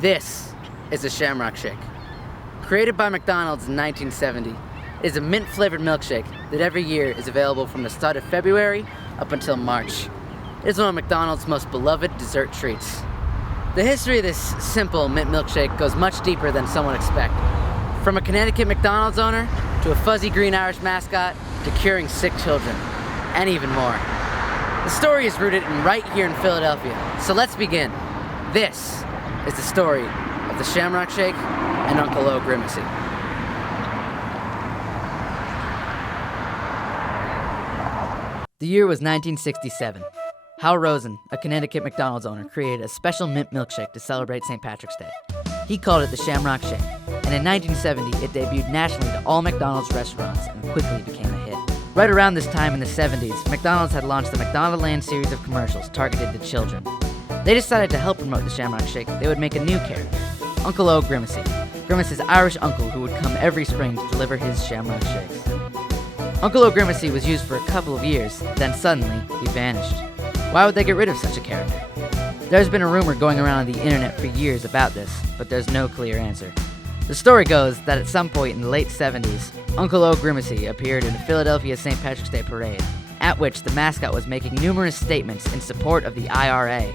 This is a Shamrock Shake. Created by McDonald's in 1970, it is a mint-flavored milkshake that every year is available from the start of February up until March. It is one of McDonald's most beloved dessert treats. The history of this simple mint milkshake goes much deeper than some would expect. From a Connecticut McDonald's owner, to a fuzzy green Irish mascot, to curing sick children, and even more. The story is rooted right here in Philadelphia, so let's begin. This is the story of the Shamrock Shake and Uncle O Grimacy. The year was 1967. Hal Rosen, a Connecticut McDonald's owner, created a special mint milkshake to celebrate St. Patrick's Day. He called it the Shamrock Shake, and in 1970 it debuted nationally to all McDonald's restaurants and quickly became a hit. Right around this time in the 70s, McDonald's had launched the McDonaldland series of commercials targeted to children. They decided to help promote the Shamrock Shake, they would make a new character, Uncle O Grimacy. Grimace's Irish uncle who would come every spring to deliver his Shamrock Shakes. Uncle O Grimacy was used for a couple of years, then suddenly he vanished. Why would they get rid of such a character? There's been a rumor going around on the internet for years about this, but there's no clear answer. The story goes that at some point in the late 70s, Uncle O Grimacy appeared in the Philadelphia St. Patrick's Day Parade, at which the mascot was making numerous statements in support of the IRA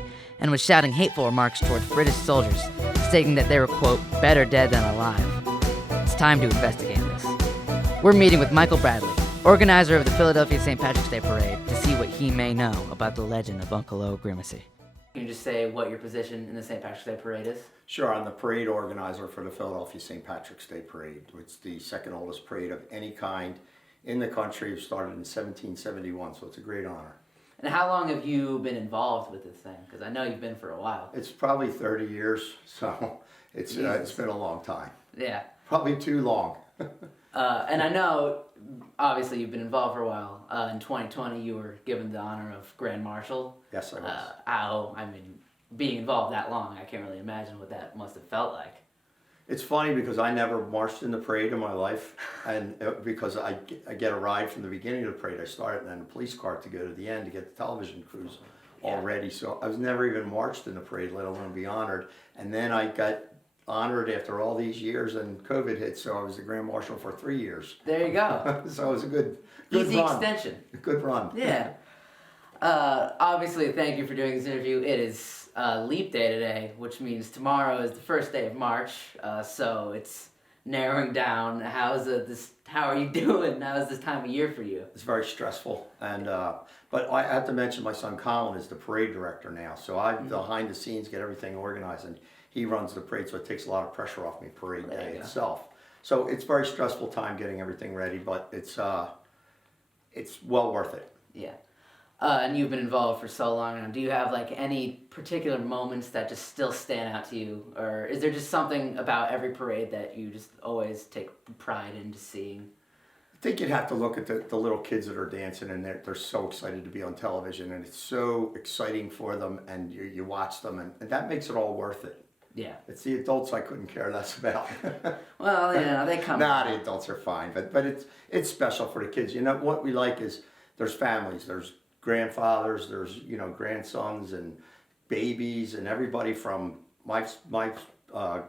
and was shouting hateful remarks towards British soldiers, stating that they were, quote, better dead than alive. It's time to investigate this. We're meeting with Michael Bradley, organizer of the Philadelphia St. Patrick's Day Parade, to see what he may know about the legend of Uncle O Grimacy. Can you just say what your position in the St. Patrick's Day Parade is? Sure, I'm the parade organizer for the Philadelphia St. Patrick's Day Parade. It's the second oldest parade of any kind in the country. It started in 1771, so it's a great honor. And how long have you been involved with this thing? Because I know you've been for a while. It's probably 30 years, so it's been a long time. Yeah. Probably too long. And I know, obviously, you've been involved for a while. In 2020, you were given the honor of Grand Marshal. Yes, I was. Being involved that long, I can't really imagine what that must have felt like. It's funny because I never marched in the parade in my life, and because I get a ride from the beginning of the parade. I started in a police car to go to the end to get the television crews all ready. So I was never even marched in the parade, let alone be honored. And then I got honored after all these years, and COVID hit, so I was the Grand Marshal for 3 years. There you go. So it was a good easy run. Extension. A good run. Yeah. Obviously, thank you for doing this interview. It is Leap Day today, which means tomorrow is the first day of March. So it's narrowing down. How are you doing? How is this time of year for you? It's very stressful, and but I have to mention my son Colin is the parade director now. So I'm behind the scenes, get everything organized, and he runs the parade, so it takes a lot of pressure off me parade day itself. So it's a very stressful time getting everything ready, but it's well worth it. Yeah. And you've been involved for so long now. Do you have like any particular moments that just still stand out to you? Or is there just something about every parade that you just always take pride in just seeing? I think you'd have to look at the little kids that are dancing, and they're so excited to be on television, and it's so exciting for them, and you watch them, and that makes it all worth it. Yeah. It's the adults I couldn't care less about. Well, they come. Nah, the adults are fine, but it's special for the kids. You know, what we like is there's families, there's grandfathers, there's grandsons and babies, and everybody from my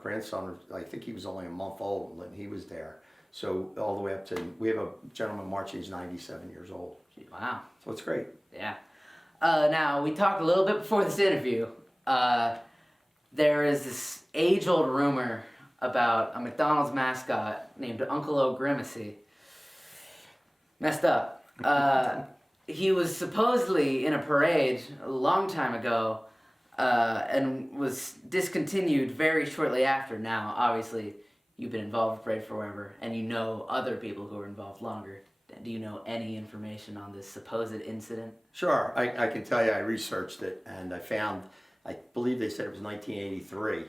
grandson. I think he was only a month old when he was there. So all the way up to, we have a gentleman marching, he's 97 years old. Wow. So it's great. Yeah. Now, we talked a little bit before this interview. There is this age-old rumor about a McDonald's mascot named Uncle O Grimacy. Messed up. He was supposedly in a parade a long time ago and was discontinued very shortly after. Now, obviously, you've been involved with parade forever, and you know other people who were involved longer. Do you know any information on this supposed incident? Sure, I can tell you I researched it, and I believe they said it was 1983,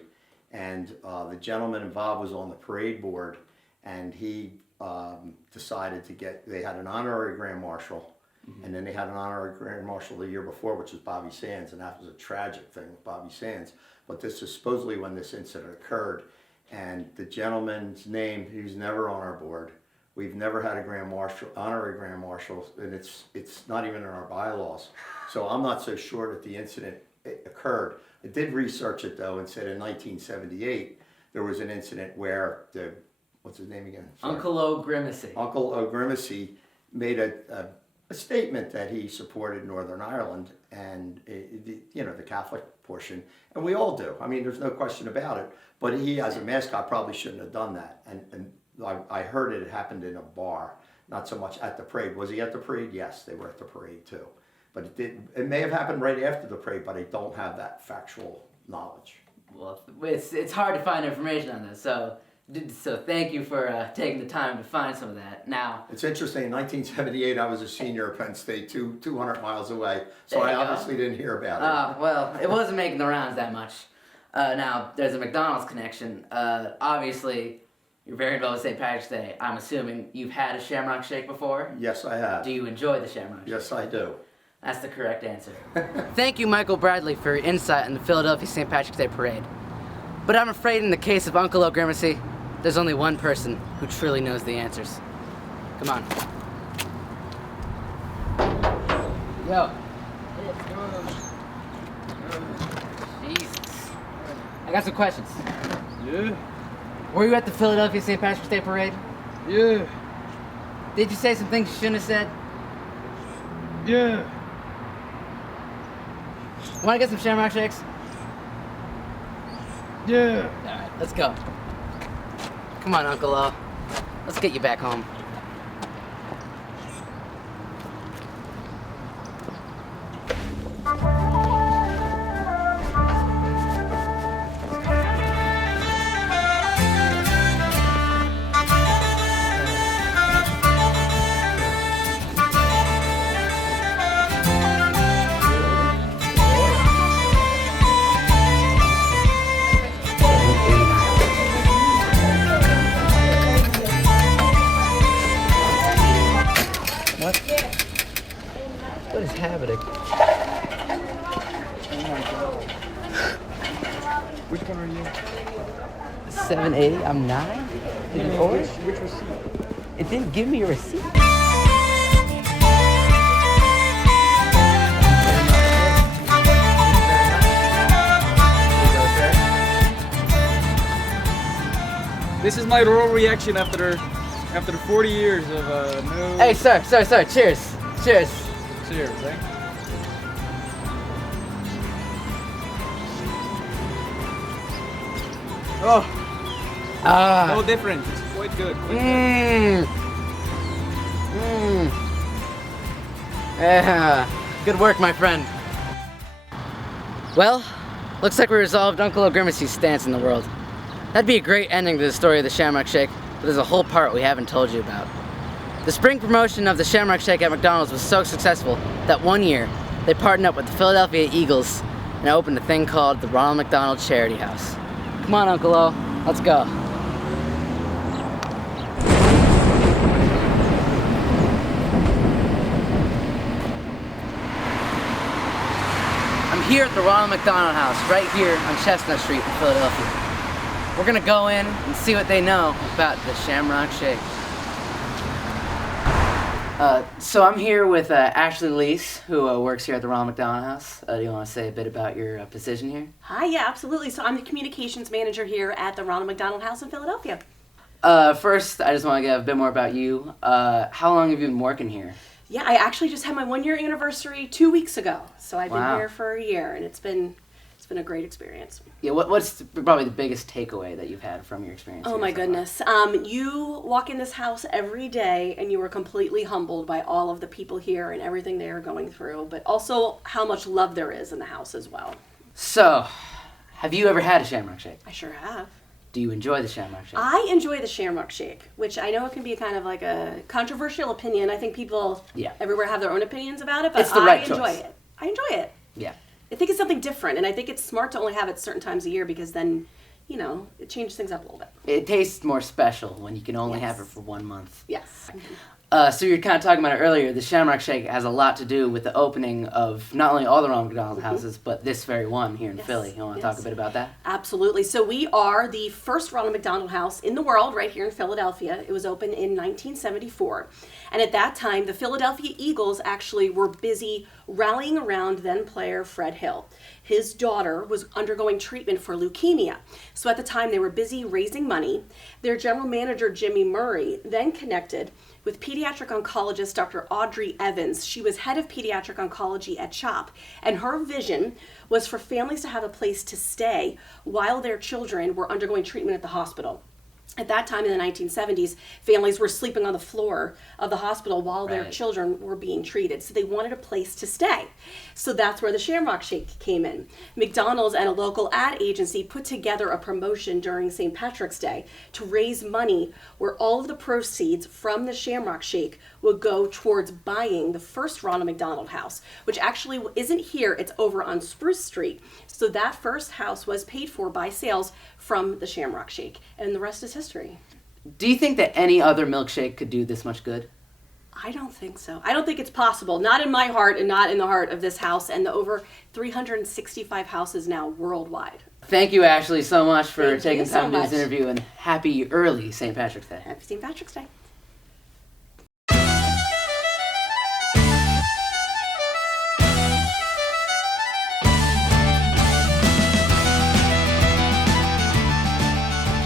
and the gentleman involved was on the parade board, and he decided they had an honorary Grand Marshal, and then they had an honorary Grand Marshal the year before, which was Bobby Sands, and that was a tragic thing with Bobby Sands. But this is supposedly when this incident occurred, and the gentleman's name, he was never on our board. We've never had a Grand Marshal, honorary Grand Marshal, and it's not even in our bylaws. So I'm not so sure that the incident occurred. I did research it though and said in 1978 there was an incident where what's his name again? Sorry. Uncle O'Grimacy. Uncle O'Grimacy made a statement that he supported Northern Ireland and the Catholic portion, and we all do. I mean, there's no question about it. But he, as a mascot, probably shouldn't have done that. And I heard it happened in a bar, not so much at the parade. Was he at the parade? Yes, they were at the parade too. But it did. It may have happened right after the parade, but I don't have that factual knowledge. Well, it's hard to find information on this, so thank you for taking the time to find some of that. Now, it's interesting. In 1978, I was a senior at Penn State, 200 miles away, so I obviously didn't hear about it. Well, it wasn't making the rounds that much. Now, there's a McDonald's connection. Obviously, you're very involved with St. Patrick's Day. I'm assuming you've had a Shamrock Shake before? Yes, I have. Do you enjoy the Shamrock Shake? Yes, I do. That's the correct answer. Thank you, Michael Bradley, for your insight in the Philadelphia St. Patrick's Day Parade. But I'm afraid in the case of Uncle O'Grimacy, there's only one person who truly knows the answers. Come on. Yo. Jesus. I got some questions. Yeah. Were you at the Philadelphia St. Patrick's Day Parade? Yeah. Did you say some things you shouldn't have said? Yeah. Want to get some Shamrock Shakes? Yeah. Alright, let's go. Come on, Uncle O. Let's get you back home. What is happening? Which one are you? 780. I'm 9? Did it order? Which receipt? It didn't give me a receipt. This is my raw reaction after 40 years of no. Hey, sir. Cheers. Cheers. Cheers, eh? Oh, no difference. It's quite good. Yeah. Good work, my friend. Well, looks like we resolved Uncle O'Grimacy's stance in the world. That'd be a great ending to the story of the Shamrock Shake, but there's a whole part we haven't told you about. The spring promotion of the Shamrock Shake at McDonald's was so successful that one year they partnered up with the Philadelphia Eagles and opened a thing called the Ronald McDonald Charity House. Come on, Uncle O, let's go. I'm here at the Ronald McDonald House, right here on Chestnut Street in Philadelphia. We're gonna go in and see what they know about the Shamrock Shake. So I'm here with Ashley Lease, who works here at the Ronald McDonald House. Do you want to say a bit about your position here? Hi, yeah, absolutely. So I'm the communications manager here at the Ronald McDonald House in Philadelphia. First, I just want to get a bit more about you. How long have you been working here? Yeah, I actually just had my 1 year anniversary 2 weeks ago. So I've been Wow. here for a year, and it's been a great experience. Yeah, what's probably the biggest takeaway that you've had from your experience Oh here my so far? goodness. You walk in this house every day and you are completely humbled by all of the people here and everything they are going through, but also how much love there is in the house as well. So, have you ever had a Shamrock Shake? I sure have. Do you enjoy the Shamrock Shake? I enjoy the Shamrock Shake, which I know it can be kind of like a controversial opinion. I think people everywhere have their own opinions about it, but It's the right I enjoy choice. it. I enjoy it. Yeah. I think it's something different, and I think it's smart to only have it certain times a year because then, you know, it changes things up a little bit. It tastes more special when you can only Yes. have it for 1 month. Yes. So you were kind of talking about it earlier. The Shamrock Shake has a lot to do with the opening of not only all the Ronald McDonald houses, but this very one here in Philly. You want to talk a bit about that? Absolutely. So we are the first Ronald McDonald House in the world right here in Philadelphia. It was opened in 1974. And at that time, the Philadelphia Eagles actually were busy rallying around then player Fred Hill. His daughter was undergoing treatment for leukemia. So at the time, they were busy raising money. Their general manager, Jimmy Murray, then connected with pediatric oncologist Dr. Audrey Evans. She was head of pediatric oncology at CHOP, and her vision was for families to have a place to stay while their children were undergoing treatment at the hospital. At that time in the 1970s, families were sleeping on the floor of the hospital while their children were being treated. So they wanted a place to stay. So that's where the Shamrock Shake came in. McDonald's and a local ad agency put together a promotion during St. Patrick's Day to raise money where all of the proceeds from the Shamrock Shake would go towards buying the first Ronald McDonald House, which actually isn't here, it's over on Spruce Street. So that first house was paid for by sales from the Shamrock Shake, and the rest is history. Do you think that any other milkshake could do this much good? I don't think so. I don't think it's possible. Not in my heart and not in the heart of this house and the over 365 houses now worldwide. Thank you, Ashley, so much for Thank taking you so time to do this much. interview, and happy early St. Patrick's Day. Happy St. Patrick's Day.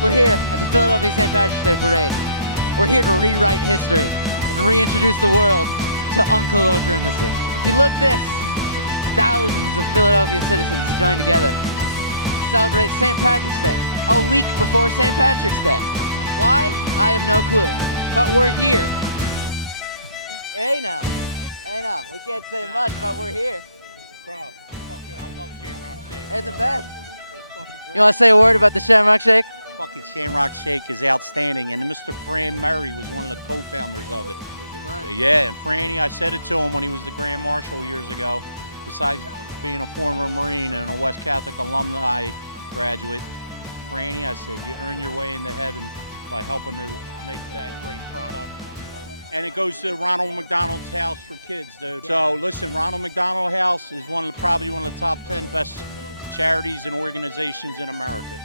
We're here at the Philadelphia St. Patrick's Day Parade. We're here to rewrite history and reintroduce the world to Uncle O Grimacy. If you look this, thousands of Philadelphia citizens join together to celebrate St. Patrick's Day, a week before St. Patrick's Day. Why? I have no clue, but we're here. Hey now, we can't say much, but we're here. Bro, I love Shamrock Shake. They're the best. You want to say a word about the Shamrock Shake? Fucking Shamrock Shake is outstanding, and Mr. Fran Murray was one of the co-founders of it. Yeah, and Franny, I said it to him when he was the Grand Marshal years ago. Besides being a former Marine and a West Catholic alumni graduate, Franny, I said, you earn your way into heaven by helping to make that great product. And it goes to Ronald McDonald's House for Kids, dude. So listen, Ronald McDonald House is probably one of the top 10 best charities and organizations in America.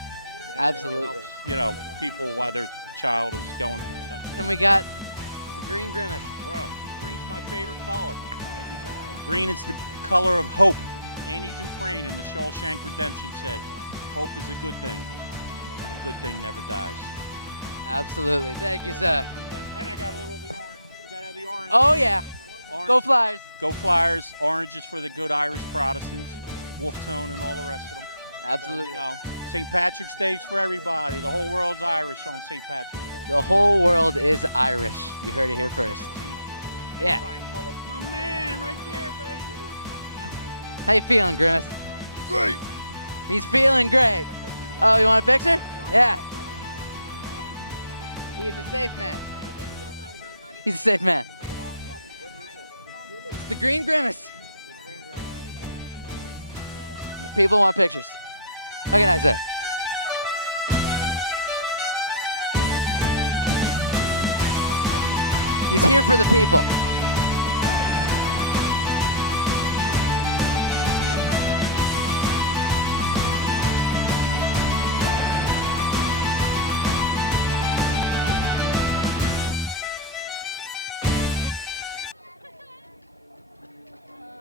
Absolutely. It helps, you know, people while their child is going through such. And we got the Green Grimace. Bro, green's my favorite color. Green is the color of hope. Andy Dufresne in The Shawshank Redemption said, hope is a good thing. A good thing never dies. Absolutely. Thank you, sir. And I got a little of the orange. You gotta have the orange. Oh, yeah. Orange. Go Flyers. Go Flyers. Orange is for the good Irish Protestants. Wolf Tone and all the rest of them. Absolutely. You know, St. Patrick's Day's for everybody. The whole world's Irish on St. Patrick's Day. The whole world is Irish. You heard it here first. Yeah. My man, right there, baby. How you feeling, Grimace? Great. He's feeling great. Oh, you want a picture? Yeah. He's a safe man. He's a safe man. It's the Green Grimace. People want pictures. How can I say? He's here for the people.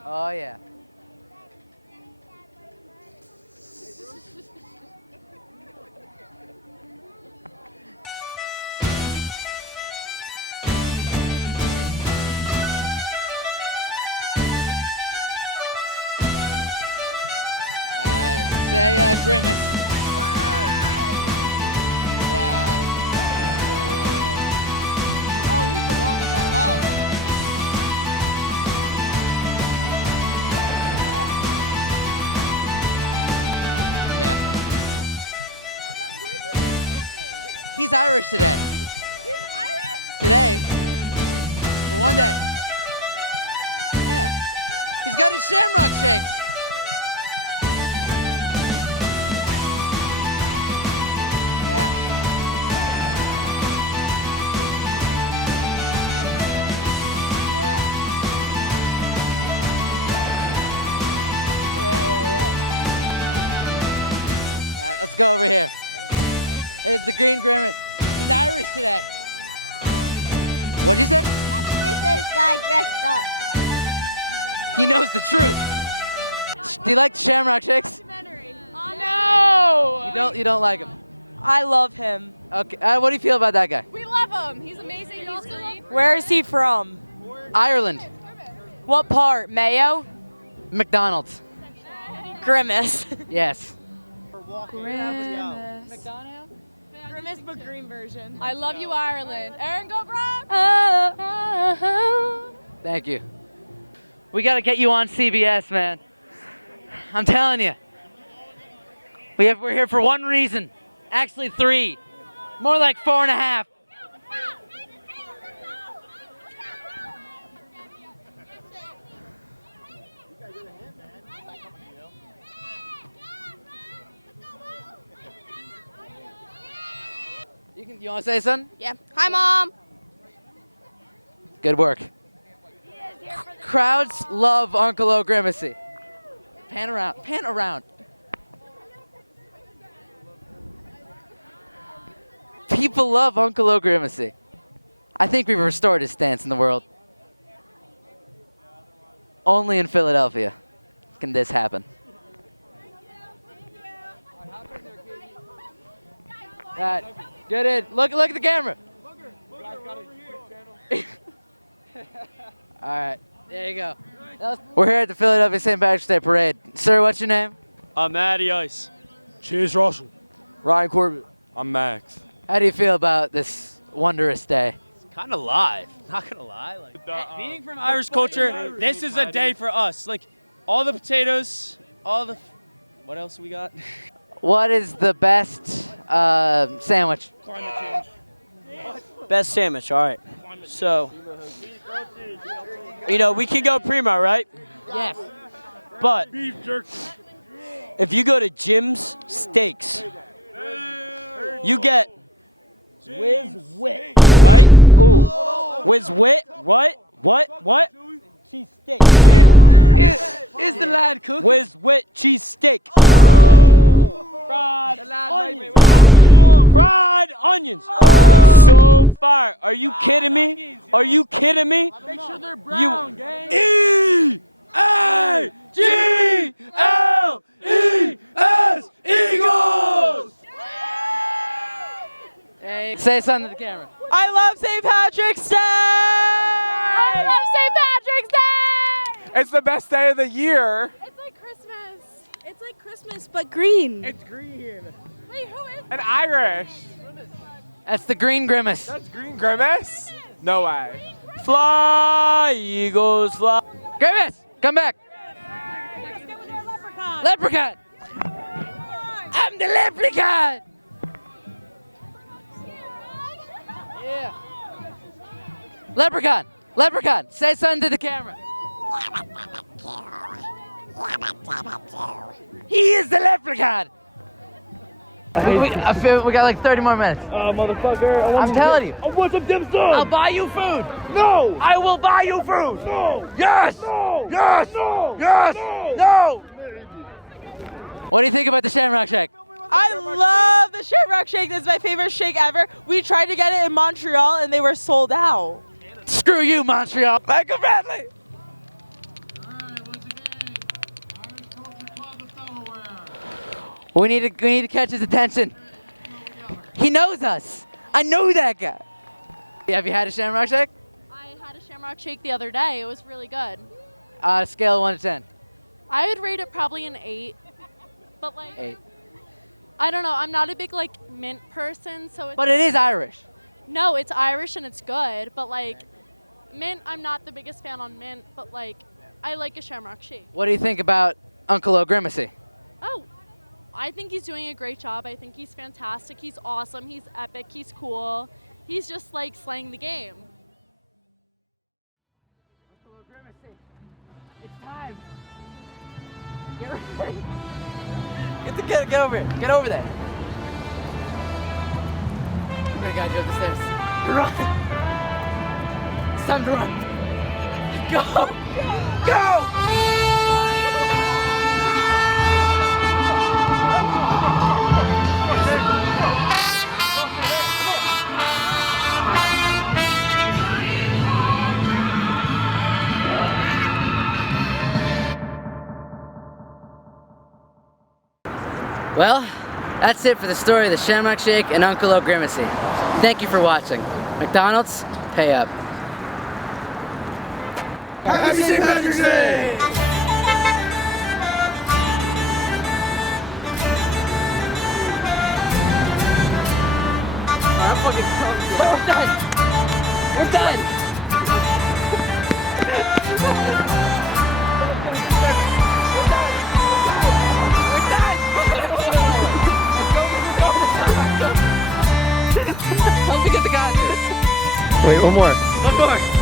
Oh yeah. Say Grimace. Yeah. Oh, he's the longest out of all of them. Yeah. He's Irish today. He's Irish? Today. For one day. Yeah. He's got his Shamrock Shakes. right, let's go over here. It's the Green Grimace. He's Irish today. What'd you say? This guy dressed up. He knows the truth. Do you like the Shamrock Shakes? Oh, no! You don't like him. I love him. Okay. What do you feel about that guy? We love him. He's amazing. He's green. Where is he from? Ireland. What part? Mayo? McDonald's. Grimace. Yes. Grimace. Grimace, but green version. I love you, Ireland. Aaron, go Brock! Thank you. We gotta get you on CBS, man. I'm telling you. We're here for one reason. Actually 3. More like 4.5. You want to say something? Yeah. Hi, Mom. Good work. Crowds love Uncle O Grimacy. Pan around. Pan around. People love Uncle O Grimacy. I think we've restored his stance in the world. Only in Philadelphia can this happen. All right, get in. Look at the camera. All right, there you go. We're here at the Philadelphia St. Patrick's Day Parade. Sir, what's your name? I'm Matty Ice. Cheers, Russell. Ryan Corbett. I'm Max. How do you feel about this wondrous day? It's kind of live. Not gonna lie. Like being from Irish culture, this is a day for us. Like all the potatoes, all the. What else we got? What is the best sandwich? Climate change. Best sandwich, all right. So, you know, we can go primo, right? Yes. But if you go to Jim's Steaks, you get Whiz Wit, right? Ooh, Whiz Wit, what? Cheese steak. Is the lad cooked? Whiz Wit cheese steak. Fried onions. So fire. Are you kidding me? Are you kidding me? Make sure they're brown, gang. E-A-G-L-E-S, Eagles! Hey, say something to the camera. I love St. Patrick's Day! I love St. Patrick's Day! It's the best day of the year. It's like Christmas. It's like Christmas, but green. It's green. Wait, who is And Irish. That's the Green Grimace. That's Green Grimace? No way. Fly, Eagles, fly. Grimace, come back. Let's go with our leprechaun. Leprechaun. I'm the leprechaun. Yeah. Leprechaun, say something to the camera. He is the leprechaun. I feel we got like 30 more minutes. Motherfucker. I'm telling you. I want some dim sum. I'll buy you food. No. I will buy you food. No. Yes. No. Yes. No. Yes. No. No. What do you think about the Shamrock Shake? I love the Shamrock Shake. This is my favorite shake ever. We tried to get it in Montreal and they were sold out. Screw you, Montreal. Michael Bradley. We need to catch his attention. He knows us. I know that guy. Have you had a Shamrock Shake? I had a Shamrock Shake the other day. It was really good. Scale of 1 to 10. I would rate it probably an 8. But like 8. I don't know. I'm not a big like mint person, so it's But it is Irish. No, it's Irish and it's good, but like mint, I'm not the biggest fan on mint, but like I like a Shamrock Shake. What do you think about Uncle O Grimacy? Oh, I think he's doing a great job. I think he's fantastic. He's awesome. He's epic. He's cool. He's just like slaying the game. Uncle O Grimacy, it's time. Get ready. Get over here. Get over there. We're gonna go up the stairs. Run! It's time to run. Go! Go! Well, that's it for the story of the Shamrock Shake and Uncle O'Grimacy. Thank you for watching. McDonald's, pay up. Happy St. Patrick's Day! I'm fucking drunk. We're done. We're done. Wait, one more. One more.